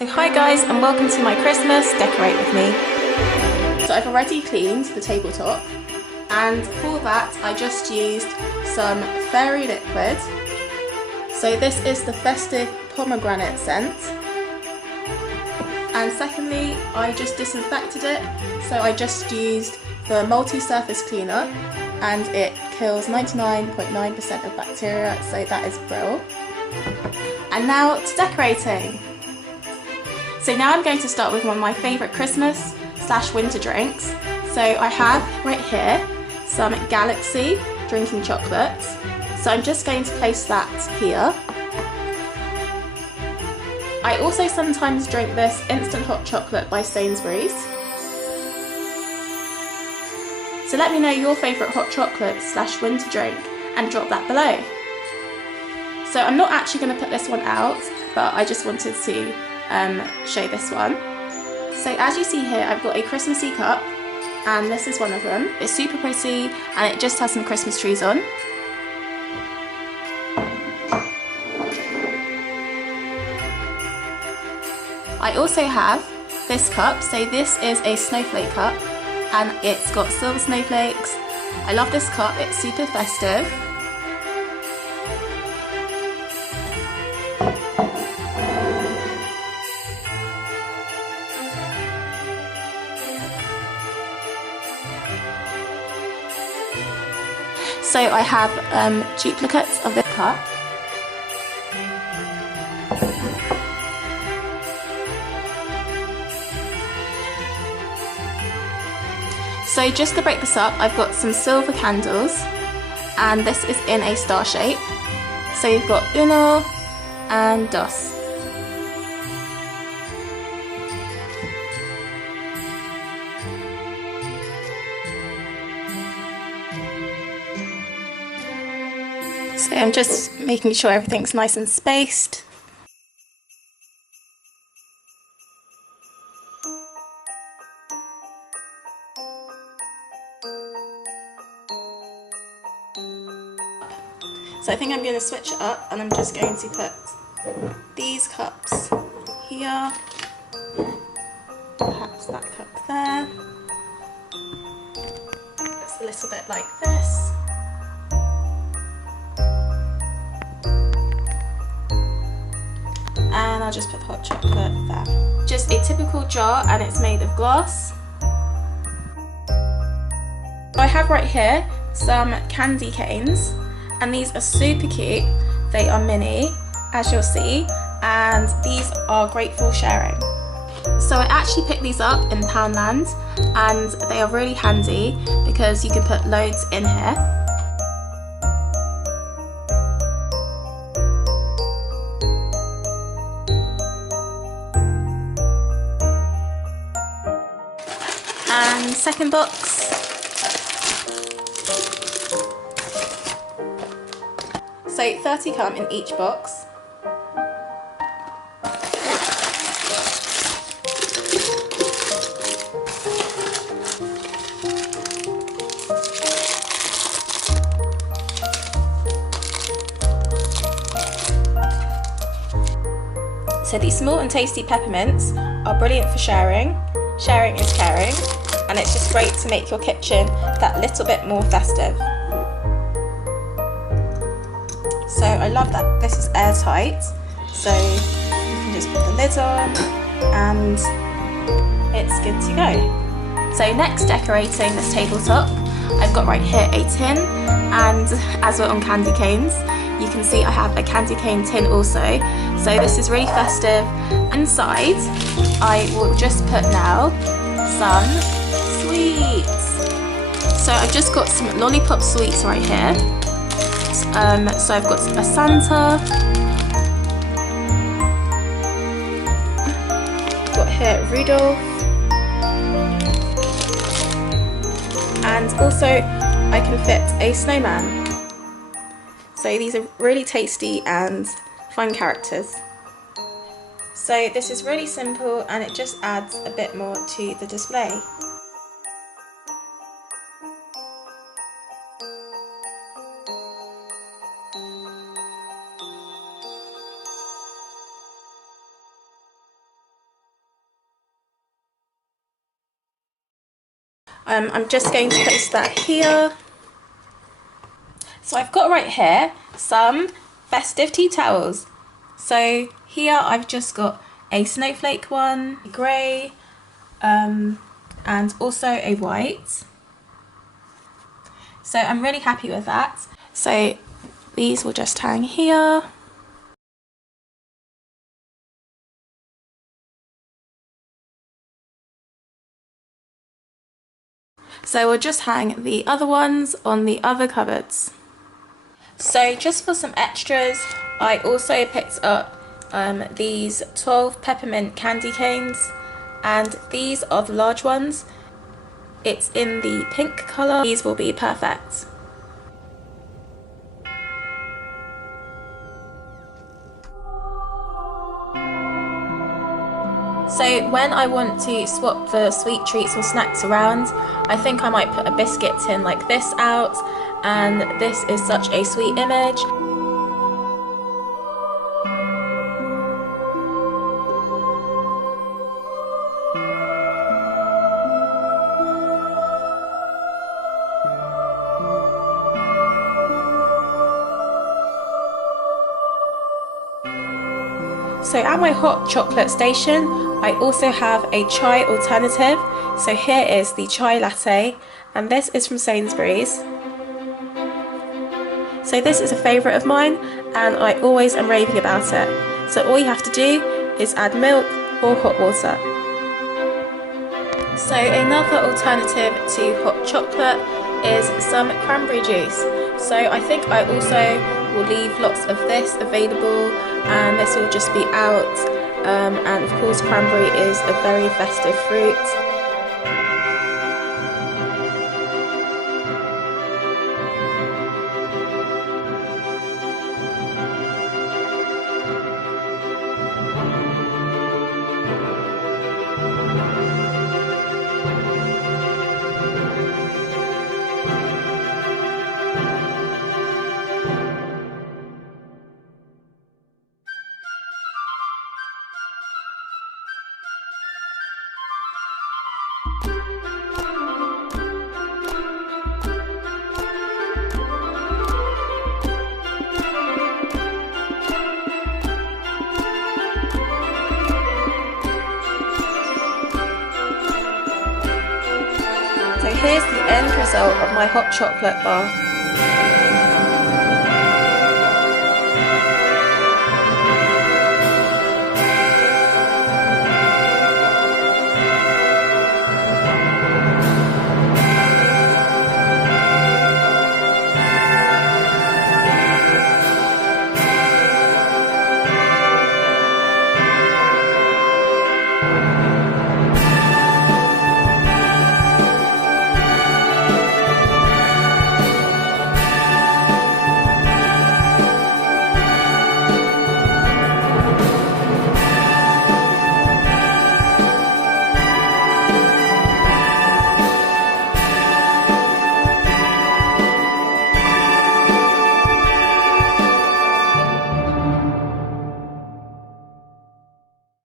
So hi guys, and welcome to my Christmas Decorate With Me. So I've already cleaned the tabletop, and for that I just used some fairy liquid. So this is the festive pomegranate scent. And secondly, I just disinfected it, so I just used the multi-surface cleaner, and it kills 99.9% of bacteria, so that is brilliant. And now to decorating. So now I'm going to start with one of my favourite Christmas / winter drinks. So I have right here some Galaxy drinking chocolate. So I'm just going to place that here. I also sometimes drink this instant hot chocolate by Sainsbury's. So let me know your favourite hot chocolate / winter drink and drop that below. So I'm not actually going to put this one out, but I just wanted to show this one. So as you see here, I've got a Christmassy cup, and this is one of them. It's super pretty and it just has some Christmas trees on. I also have this cup. So this is a snowflake cup and it's got silver snowflakes. I love this cup, it's super festive. So I have duplicates of this cup. So just to break this up, I've got some silver candles, and this is in a star shape. So you've got uno and dos. So I'm just making sure everything's nice and spaced. So I think I'm going to switch it up, and I'm just going to put these cups here, perhaps that cup there. It's a little bit like this. And I'll just put the hot chocolate there. Just a typical jar, and it's made of glass. I have right here some candy canes, and these are super cute. They are mini, as you'll see, and these are great for sharing. So I actually picked these up in Poundland, and they are really handy because you can put loads in here. And second box. So 30 come in each box. So these small and tasty peppermints are brilliant for sharing. Sharing is caring, and it's just great to make your kitchen that little bit more festive. So I love that this is airtight, so you can just put the lid on and it's good to go. So next, decorating this tabletop, I've got right here a tin, and as we're on candy canes, you can see I have a candy cane tin also. So this is really festive. Inside, I will just put now some sweets. So I've just got some lollipop sweets right here. So I've got a Santa. I've got here Rudolph. And also I can fit a snowman. So these are really tasty and fun characters. So this is really simple, and it just adds a bit more to the display. I'm just going to place that here. So I've got right here some festive tea towels. So here I've just got a snowflake one, a grey, and also a white. So I'm really happy with that. So these will just hang here. So we'll just hang the other ones on the other cupboards. So just for some extras, I also picked up these 12 peppermint candy canes, and these are the large ones. It's in the pink colour. These will be perfect. So when I want to swap the sweet treats or snacks around, I think I might put a biscuit tin like this out, and this is such a sweet image. So at my hot chocolate station, I also have a chai alternative. So here is the chai latte, and this is from Sainsbury's. So this is a favourite of mine, and I always am raving about it. So all you have to do is add milk or hot water. So another alternative to hot chocolate is some cranberry juice. So I think I also will leave lots of this available, and this will just be out. And of course cranberry is a very festive fruit. So here's the end result of my hot chocolate bar.